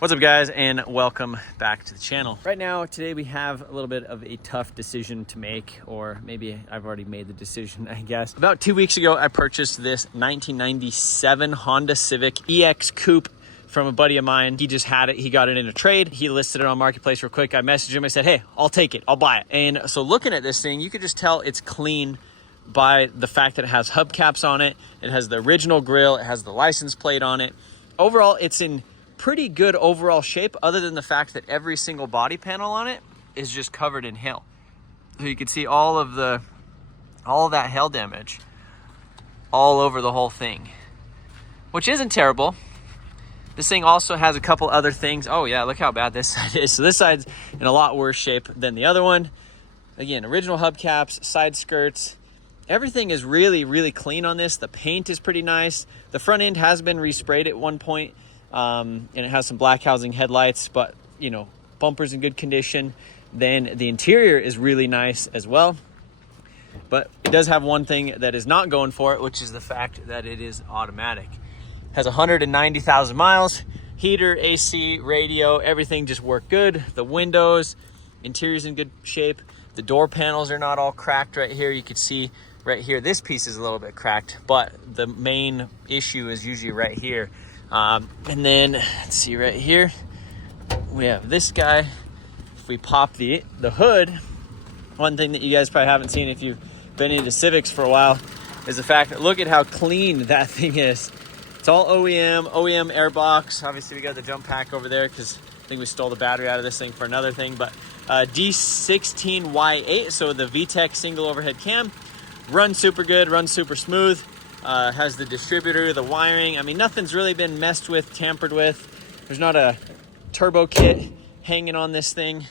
What's up, guys, and welcome back to the channel. Right now, today we have a little bit of a tough decision to make, or maybe I've already made the decision, I guess. About 2 weeks ago, I purchased this 1997 Honda Civic EX Coupe from a buddy of mine. He just had it. He got it in a trade. He listed it on Marketplace real quick. I messaged him. I said, hey, I'll take it. I'll buy it. And so looking at this thing, you could just tell it's clean by the fact that it has hubcaps on it. It has the original grille. It has the license plate on it. Overall, it's in pretty good overall shape, other than the fact that every single body panel on it is just covered in hail. So you can see all of that hail damage all over the whole thing, which isn't terrible. This thing also has a couple other things. Oh yeah, look how bad this side is. So this side's in a lot worse shape than the other one. Again, original hubcaps, side skirts. Everything is really, really clean on this. The paint is pretty nice. The front end has been resprayed at one point. And it has some black housing headlights, but you know, bumper's in good condition. Then the interior is really nice as well, but it does have one thing that is not going for it, which is the fact that it is automatic. It has 190,000 miles, heater, AC, radio, everything just work good. The windows, interior's in good shape. The door panels are not all cracked right here. You can see right here, this piece is a little bit cracked, but the main issue is usually right here. And then let's see right here, we have this guy. If we pop the hood, one thing that you guys probably haven't seen if you've been into Civics for a while is the fact that look at how clean that thing is. It's all OEM airbox. Obviously we got the jump pack over there because I think we stole the battery out of this thing for another thing, but D16Y8, so the VTEC single overhead cam, runs super good, runs super smooth. Has the distributor, the wiring. I mean, nothing's really been messed with, tampered with. There's not a turbo kit hanging on this thing.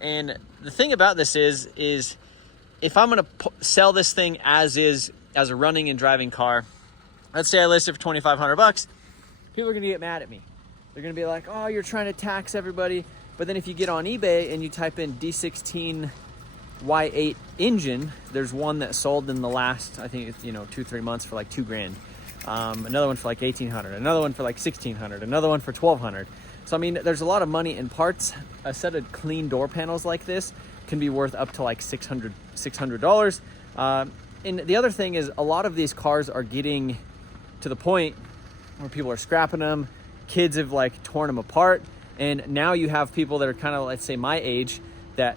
And the thing about this is if I'm going to sell this thing as is, as a running and driving car, let's say I list it for $2,500, people are going to get mad at me. They're going to be like, oh, you're trying to tax everybody. But then if you get on eBay and you type in D16 Y8 engine, there's one that sold in the last, I think it's, 2-3 months for like $2,000. Another one for like $1,800, another one for like $1,600, another one for $1,200. So I mean, there's a lot of money in parts. A set of clean door panels like this can be worth up to like $600. And the other thing is, a lot of these cars are getting to the point where people are scrapping them. Kids have like torn them apart, and now you have people that are kind of, let's say, my age, that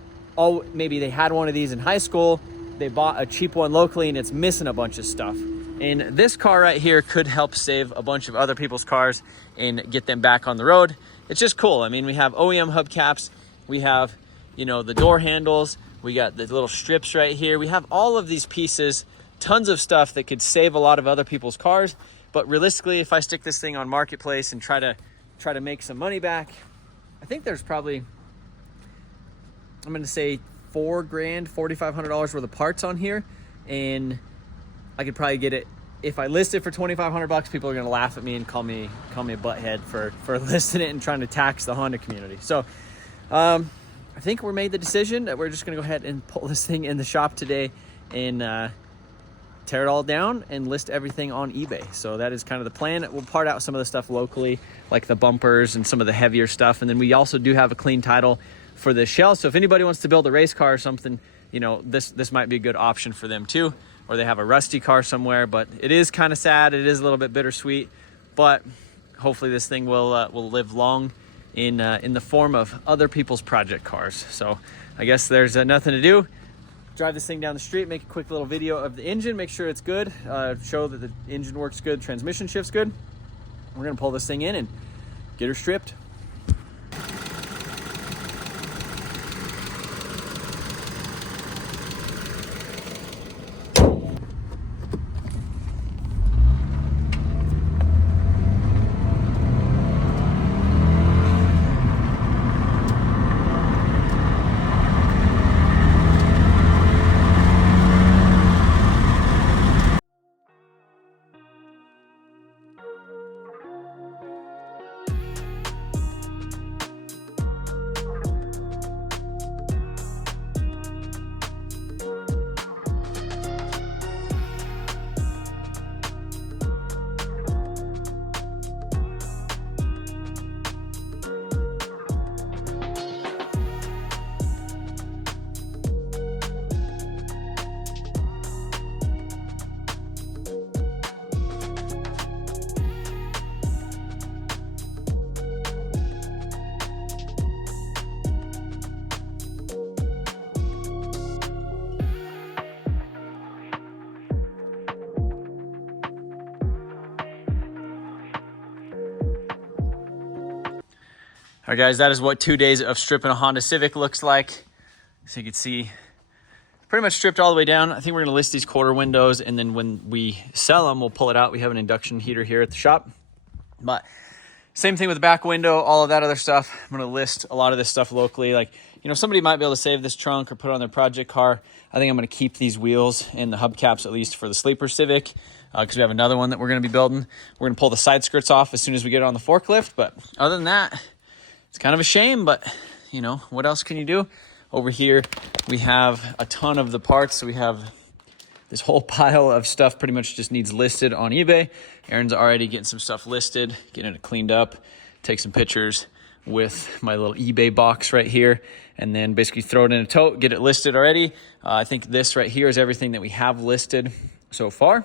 maybe they had one of these in high school, they bought a cheap one locally, and it's missing a bunch of stuff. And this car right here could help save a bunch of other people's cars and get them back on the road. It's just cool. I mean, we have OEM hubcaps, we have, the door handles, we got the little strips right here. We have all of these pieces, tons of stuff that could save a lot of other people's cars. But realistically, if I stick this thing on Marketplace and try to make some money back, I think there's probably, I'm going to say $4,000, $4,500 worth of parts on here. And I could probably get it. If I list it for $2,500, people are going to laugh at me and call me a butthead for listing it and trying to tax the Honda community. So I think we made the decision that we're just going to go ahead and pull this thing in the shop today and tear it all down and list everything on eBay. So that is kind of the plan. We'll part out some of the stuff locally, like the bumpers and some of the heavier stuff. And then we also do have a clean title for this shell. So if anybody wants to build a race car or something, this might be a good option for them too. Or they have a rusty car somewhere. But it is kind of sad. It is a little bit bittersweet. But hopefully this thing will live long in the form of other people's project cars. So I guess there's nothing to do. Drive this thing down the street, make a quick little video of the engine, make sure it's good, show that the engine works good, transmission shifts good. We're gonna pull this thing in and get her stripped. All right, guys, that is what 2 days of stripping a Honda Civic looks like. So you can see pretty much stripped all the way down. I think we're gonna list these quarter windows, and then when we sell them, we'll pull it out. We have an induction heater here at the shop. But same thing with the back window, all of that other stuff. I'm gonna list a lot of this stuff locally. Like, you know, somebody might be able to save this trunk or put it on their project car. I think I'm gonna keep these wheels and the hubcaps at least for the sleeper Civic, because we have another one that we're gonna be building. We're gonna pull the side skirts off as soon as we get it on the forklift. But other than that, it's kind of a shame, but you know, what else can you do? Over here, we have a ton of the parts. So we have this whole pile of stuff pretty much just needs listed on eBay. Aaron's already getting some stuff listed, getting it cleaned up, take some pictures with my little eBay box right here, and then basically throw it in a tote, get it listed already. I think this right here is everything that we have listed so far.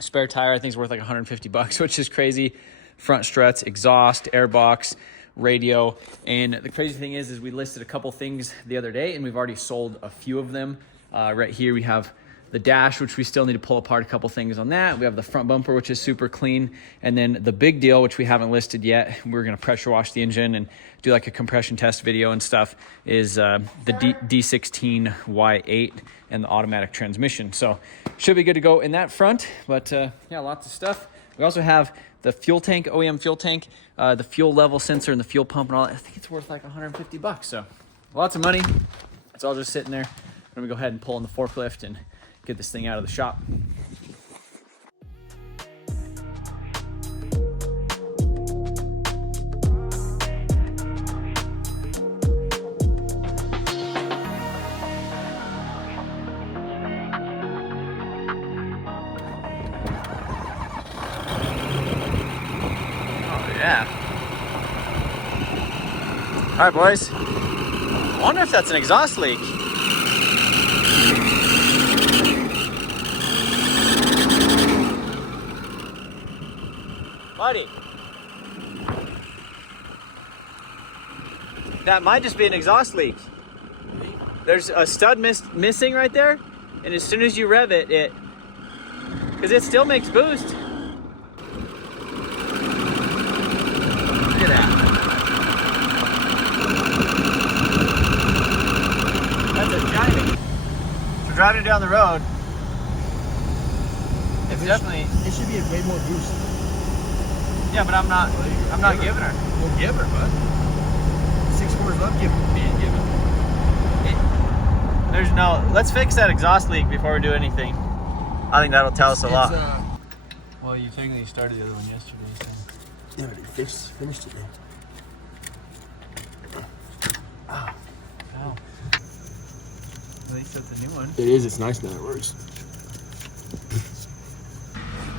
Spare tire, I think is worth like 150 bucks, which is crazy. Front struts, exhaust, airbox, radio. And the crazy thing is we listed a couple things the other day, and we've already sold a few of them. Right here we have the dash, which we still need to pull apart a couple things on that. We have the front bumper, which is super clean. And then the big deal, which we haven't listed yet, we're gonna pressure wash the engine and do like a compression test video and stuff, is the D16 Y8 and the automatic transmission. So should be good to go in that front, but yeah, lots of stuff. We also have the fuel tank, OEM fuel tank, the fuel level sensor and the fuel pump and all that. I think it's worth like 150 bucks. So lots of money. It's all just sitting there. I'm gonna go ahead and pull in the forklift and get this thing out of the shop. Oh yeah. All right, boys. I wonder if that's an exhaust leak. Buddy, that might just be an exhaust leak. There's a stud missing right there, and as soon as you rev it, because it still makes boost. Look at that. That's a giant. So driving down the road, it's definitely. It should be a way more boost. Yeah, but I'm not giving her. We'll give her, bud. 6-4 love being given. There's no, let's fix that exhaust leak before we do anything. I think that'll tell us a lot. Well, you technically started the other one yesterday, so. Yeah, but it finished it now. Ow. At least that's a new one. It is, it's nice now, it works.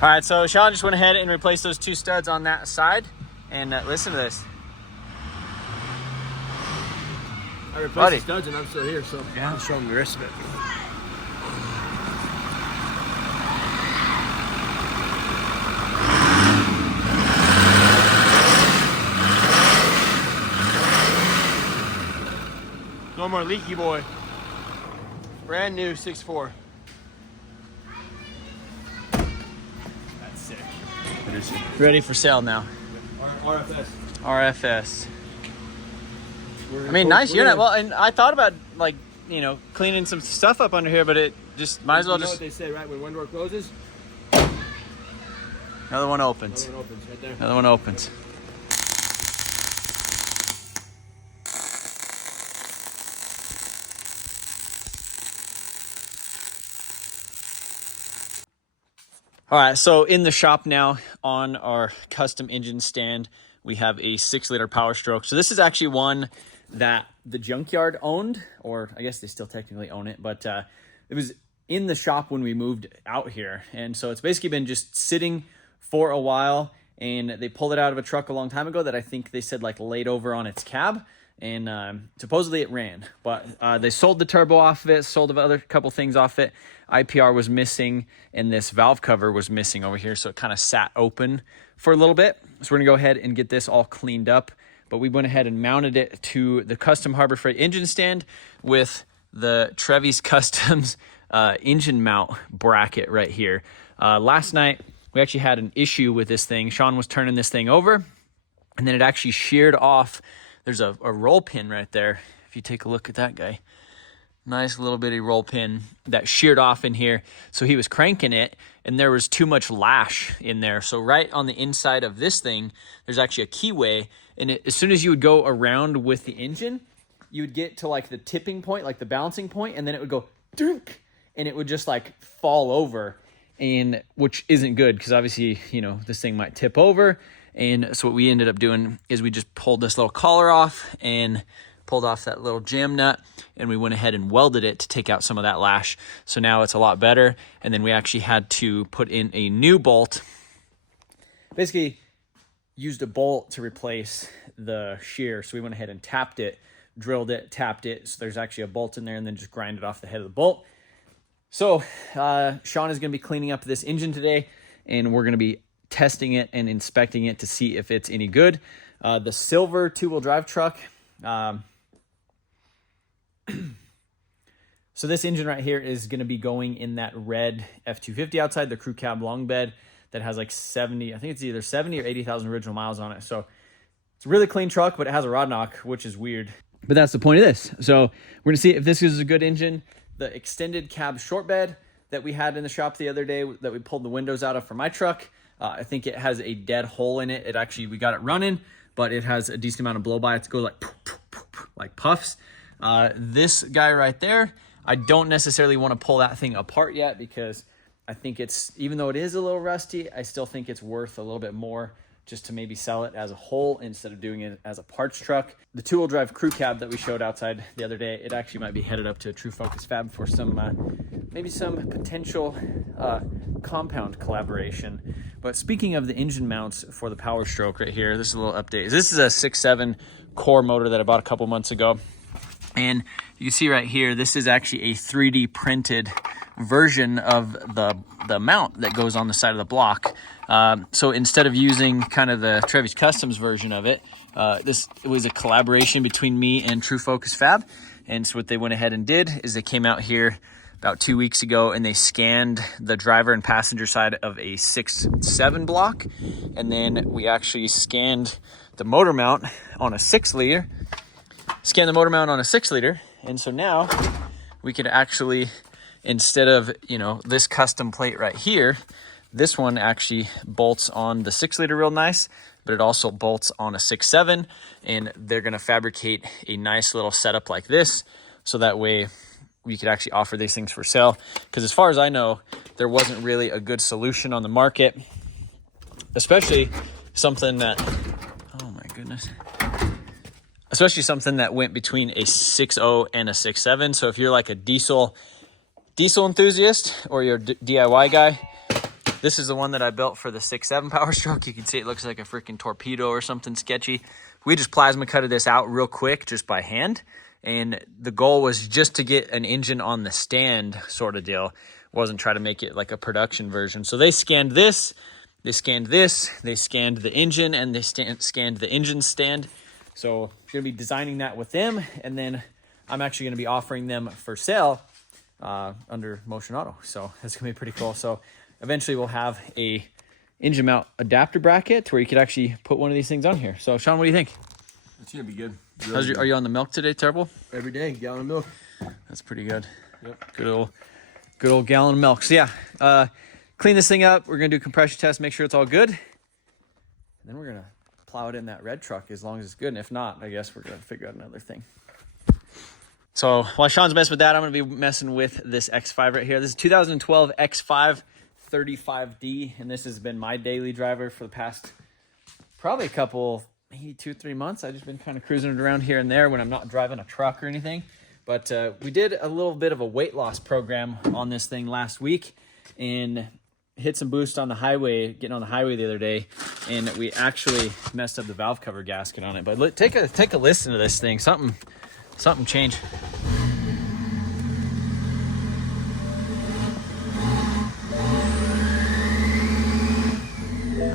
All right, so Sean just went ahead and replaced those two studs on that side. And listen to this. I replaced the studs and I'm still here, so yeah. I'll show them the rest of it. No more leaky boy. Brand new 6.4. Ready for sale now. RFS. RFS. I mean, nice unit. Well, and I thought about, like, you know, cleaning some stuff up under here, but it just might as well just. You know what they say, right? When one door closes, another one opens. Another one opens right there. Another one opens. All right, so in the shop now on our custom engine stand, we have a 6-liter Powerstroke. So this is actually one that the junkyard owned, or I guess they still technically own it, but it was in the shop when we moved out here. And so it's basically been just sitting for a while, and they pulled it out of a truck a long time ago that I think they said like laid over on its cab. And supposedly it ran, but they sold the turbo off of it, sold a other couple things off it. IPR was missing, and this valve cover was missing over here, so it kind of sat open for a little bit. So we're gonna go ahead and get this all cleaned up, but we went ahead and mounted it to the custom Harbor Freight engine stand with the Trevi's Customs engine mount bracket right here. Last night, we actually had an issue with this thing. Sean was turning this thing over, and then it actually sheared off there's a roll pin right there. If you take a look at that guy, nice little bitty roll pin that sheared off in here. So he was cranking it and there was too much lash in there. So right on the inside of this thing, there's actually a keyway, and as soon as you would go around with the engine, you would get to like the tipping point, like the balancing point, and then it would go dunk, and it would just like fall over, and which isn't good because obviously, you know, this thing might tip over. And so what we ended up doing is we just pulled this little collar off and pulled off that little jam nut, and we went ahead and welded it to take out some of that lash. So now it's a lot better. And then we actually had to put in a new bolt. Basically used a bolt to replace the shear. So we went ahead and tapped it, drilled it, tapped it. So there's actually a bolt in there, and then just grind it off the head of the bolt. So Sean is going to be cleaning up this engine today, and we're going to be testing it and inspecting it to see if it's any good. The silver two-wheel drive truck, so this engine right here is going to be going in that red F-250 outside, the crew cab long bed that has like 70, I think it's either 70 or 80,000 original miles on it. So it's a really clean truck, but it has a rod knock, which is weird. But that's the point of this. So we're going to see if this is a good engine. The extended cab short bed that we had in the shop the other day that we pulled the windows out of for my truck, I think it has a dead hole in it. It actually, we got it running, but it has a decent amount of blow by. It goes like puffs. This guy right there, I don't necessarily want to pull that thing apart yet because I think it's, even though it is a little rusty, I still think it's worth a little bit more just to maybe sell it as a whole instead of doing it as a parts truck. The two-wheel drive crew cab that we showed outside the other day, it actually might be headed up to a True Focus Fab for some, maybe some potential compound collaboration. But speaking of the engine mounts for the Powerstroke right here, this is a little update. This is a 6.7 core motor that I bought a couple months ago. And you can see right here, this is actually a 3D printed version of the mount that goes on the side of the block. So instead of using kind of the Trevi's Customs version of it, this was a collaboration between me and True Focus Fab. And so what they went ahead and did is they came out here about 2 weeks ago and they scanned the driver and passenger side of a 6.7 block. And then we actually scanned the motor mount on a 6-liter. Scan the motor mount on a 6-liter. And so now we could actually, instead of, you know, this custom plate right here, this one actually bolts on the 6-liter real nice, but it also bolts on a 6.7, and they're going to fabricate a nice little setup like this. So that way we could actually offer these things for sale. Because as far as I know, there wasn't really a good solution on the market, especially something that, oh my goodness, especially something that went between a 6.0 and a 6.7. So if you're like a diesel enthusiast or you're a DIY guy, this is the one that I built for the 6.7 Powerstroke. You can see it looks like a freaking torpedo or something sketchy. We just plasma cutted this out real quick just by hand. And the goal was just to get an engine on the stand sort of deal. Wasn't try to make it like a production version. So they scanned this, they scanned this, they scanned the engine, and they scanned the engine stand. So I'm going to be designing that with them. And then I'm actually going to be offering them for sale under Motion Auto. So that's going to be pretty cool. So eventually we'll have a engine mount adapter bracket where you could actually put one of these things on here. So Sean, what do you think? It's going to be good. Are you on the milk today, Turbo? Every day, gallon of milk. That's pretty good. Yep. Good old gallon of milk. So yeah, clean this thing up. We're going to do a compression test, make sure it's all good. And then we're going to plow it in that red truck as long as it's good. And if not, I guess we're going to figure out another thing. So while Sean's messing with that, I'm going to be messing with this X5 right here. This is 2012 X5 35D. And this has been my daily driver for the past probably a couple, maybe 2-3 months. I've just been kind of cruising it around here and there when I'm not driving a truck or anything. But we did a little bit of a weight loss program on this thing last week and hit some boost on the highway, getting on the highway the other day, and we actually messed up the valve cover gasket on it. But take a listen to this thing. Something changed.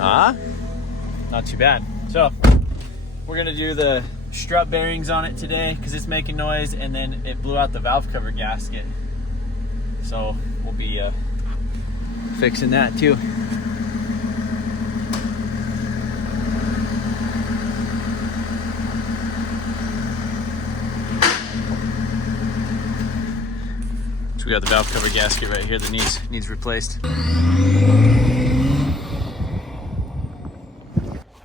Not too bad. So we're gonna do the strut bearings on it today because it's making noise, and then it blew out the valve cover gasket. So we'll be fixing that too. We got the valve cover gasket right here that needs replaced.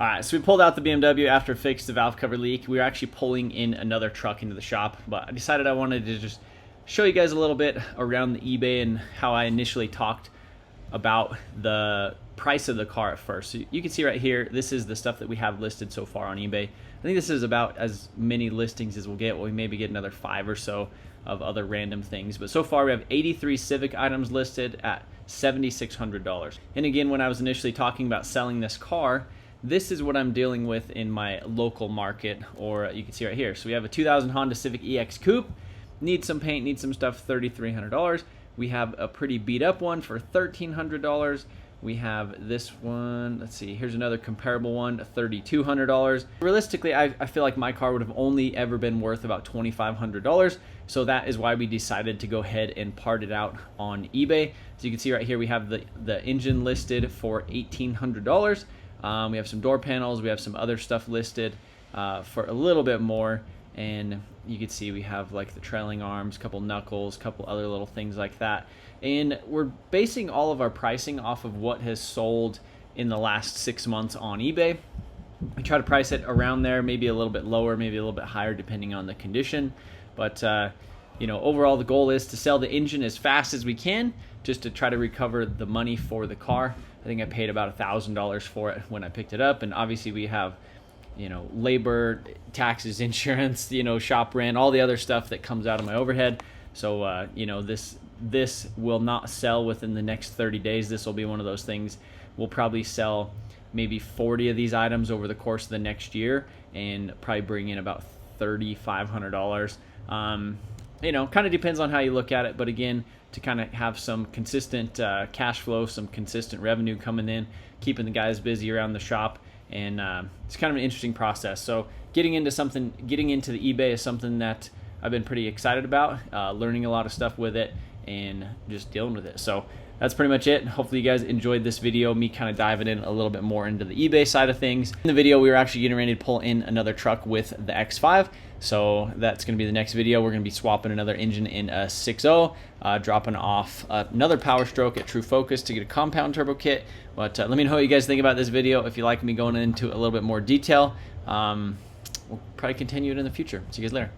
All right, so we pulled out the BMW after it fixed the valve cover leak. We were actually pulling in another truck into the shop, but I decided I wanted to just show you guys a little bit around the eBay and how I initially talked about the price of the car at first. So you can see right here, this is the stuff that we have listed so far on eBay. I think this is about as many listings as we'll get. We maybe get another 5 or so of other random things. But so far we have 83 Civic items listed at $7,600. And again, when I was initially talking about selling this car, this is what I'm dealing with in my local market, or you can see right here. So we have a 2000 Honda Civic EX Coupe. Needs some paint, needs some stuff, $3,300. We have a pretty beat up one for $1,300. We have this one, let's see, here's another comparable one, $3,200. Realistically, I feel like my car would have only ever been worth about $2,500. So that is why we decided to go ahead and part it out on eBay. So you can see right here, we have the engine listed for $1,800. We have some door panels, we have some other stuff listed for a little bit more. And you can see we have like the trailing arms, couple knuckles, couple other little things like that. And we're basing all of our pricing off of what has sold in the last 6 months on eBay. We try to price it around there, maybe a little bit lower, maybe a little bit higher depending on the condition. But you know, overall the goal is to sell the engine as fast as we can, just to try to recover the money for the car. I think I paid about $1,000 for it when I picked it up, and obviously we have, you know, labor, taxes, insurance, you know, shop rent, all the other stuff that comes out of my overhead. So, you know, this will not sell within the next 30 days. This will be one of those things. We'll probably sell maybe 40 of these items over the course of the next year and probably bring in about $3,500. You know, kind of depends on how you look at it. But again, to kind of have some consistent cash flow, some consistent revenue coming in, keeping the guys busy around the shop. And it's kind of an interesting process. So getting into the eBay is something that I've been pretty excited about, learning a lot of stuff with it and just dealing with it. So that's pretty much it. Hopefully you guys enjoyed this video, me kind of diving in a little bit more into the eBay side of things. In the video, we were actually getting ready to pull in another truck with the X5. So that's going to be the next video. We're going to be swapping another engine in a 6.0, dropping off another Powerstroke at True Focus to get a compound turbo kit. But let me know what you guys think about this video. If you like me going into a little bit more detail, we'll probably continue it in the future. See you guys later.